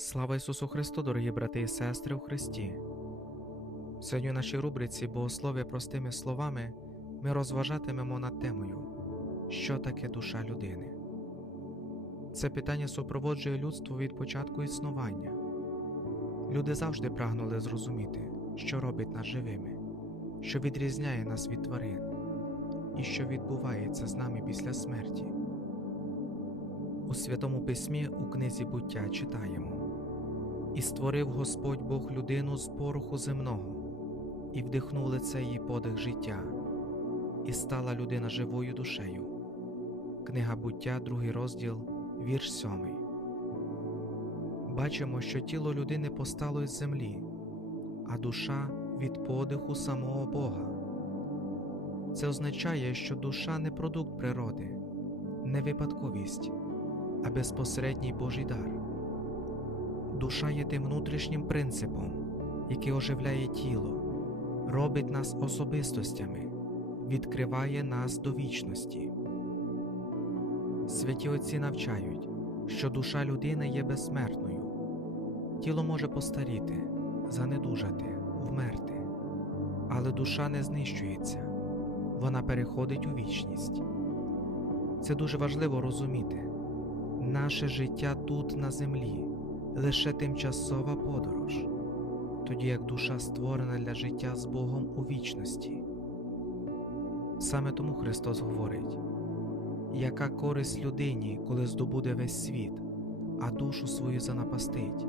Слава Ісусу Христу, дорогі брати і сестри у Христі! Сьогодні в нашій рубриці Богослов'я простими словами ми розважатимемо над темою, що таке душа людини. Це питання супроводжує людство від початку існування. Люди завжди прагнули зрозуміти, що робить нас живими, що відрізняє нас від тварин, і що відбувається з нами після смерті. У Святому Письмі у книзі буття читаємо І створив Господь Бог людину з пороху земного, і вдихнув лице її подих життя, і стала людина живою душею. Книга буття, другий розділ, вірш сьомий. Бачимо, що тіло людини постало із землі, а душа від подиху самого Бога. Це означає, що душа не продукт природи, не випадковість а безпосередній Божий дар. Душа є тим внутрішнім принципом, який оживляє тіло, робить нас особистостями, відкриває нас до вічності. Святі Отці навчають, що душа людини є безсмертною, тіло може постаріти, занедужати, вмерти, але душа не знищується, вона переходить у вічність. Це дуже важливо розуміти. Наше життя тут на землі лише тимчасова подорож, тоді як душа створена для життя з Богом у вічності. Саме тому Христос говорить, яка користь людині, коли здобуде весь світ, а душу свою занапастить.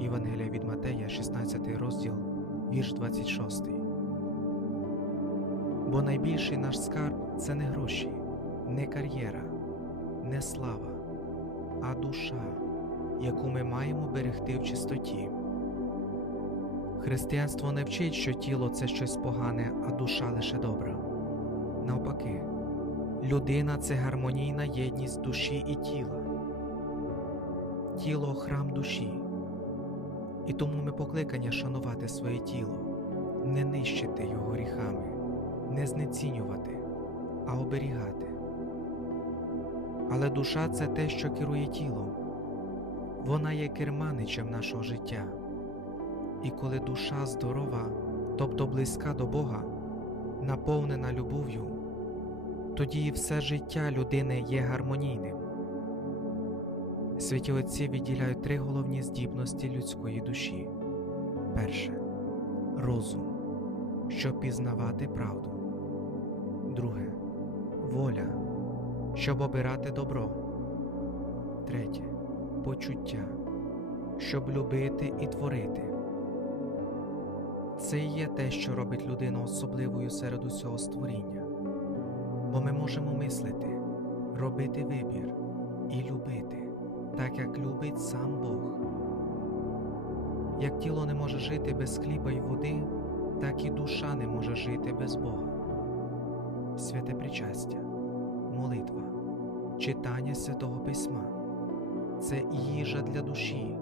Євангелія від Матея, 16 розділ, вірш 26. Бо найбільший наш скарб це не гроші, не кар'єра, не слава а душа, яку ми маємо берегти в чистоті. Християнство не вчить, що тіло це щось погане, а душа лише добра. Навпаки, людина це гармонійна єдність душі і тіла, тіло храм душі. І тому ми покликані шанувати своє тіло, не нищити його гріхами, не знецінювати, а оберігати. Але душа це те, що керує тілом, вона є керманичем нашого життя. І коли душа здорова, тобто близька до Бога, наповнена любов'ю, тоді і все життя людини є гармонійним. Святі Отці відділяють три головні здібності людської душі: перше розум, щоб пізнавати правду, друге воля щоб обирати добро. Третє почуття, щоб любити і творити. Це і є те, що робить людину особливою серед усього створіння, бо ми можемо мислити, робити вибір і любити, так як любить сам Бог. Як тіло не може жити без хліба й води, так і душа не може жити без Бога. Святе причастя молитва, читання Святого Письма це їжа для душі.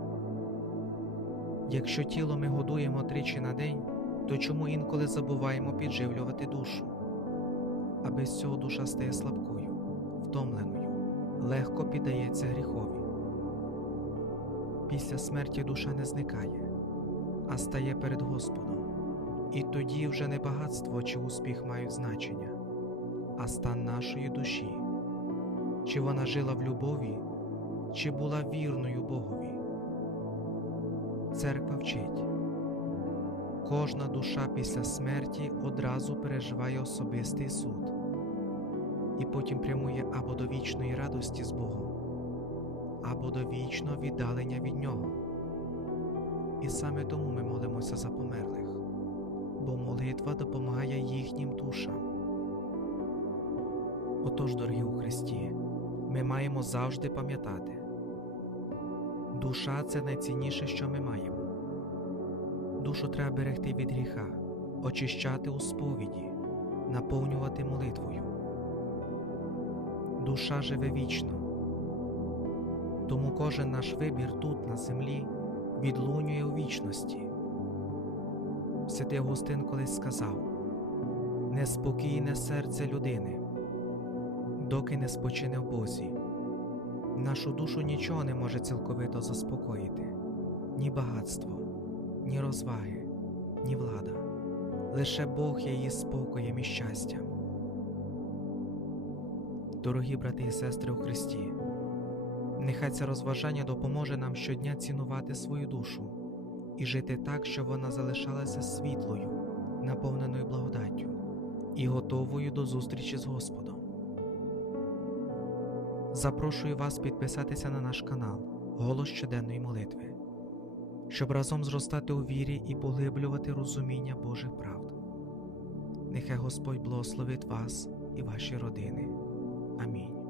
Якщо тіло ми годуємо тричі на день, то чому інколи забуваємо підживлювати душу? А без цього душа стає слабкою, втомленою, легко піддається гріхові. Після смерті душа не зникає, а стає перед Господом, і тоді вже не багатство чи успіх мають значення а стан нашої душі, чи вона жила в любові, чи була вірною Богові. Церква вчить, кожна душа після смерті одразу переживає особистий суд і потім прямує або до вічної радості з Богом, або до вічного віддалення від Нього. І саме тому ми молимося за померлих, бо молитва допомагає їхнім душам. Отож, дорогі у Христі, ми маємо завжди пам'ятати, душа це найцінніше, що ми маємо. Душу треба берегти від гріха, очищати у сповіді, наповнювати молитвою. Душа живе вічно, тому кожен наш вибір тут, на землі, відлунює у вічності. Святий Августин колись сказав неспокійне серце людини доки не спочине в Бозі. Нашу душу нічого не може цілковито заспокоїти, ні багатство, ні розваги, ні влада. Лише Бог є її спокоєм і щастям. Дорогі брати і сестри у Христі, нехай це розважання допоможе нам щодня цінувати свою душу і жити так, щоб вона залишалася світлою, наповненою благодаттю і готовою до зустрічі з Господом. Запрошую вас підписатися на наш канал Голос щоденної молитви, щоб разом зростати у вірі і поглиблювати розуміння Божих правд. Нехай Господь благословить вас і ваші родини. Амінь.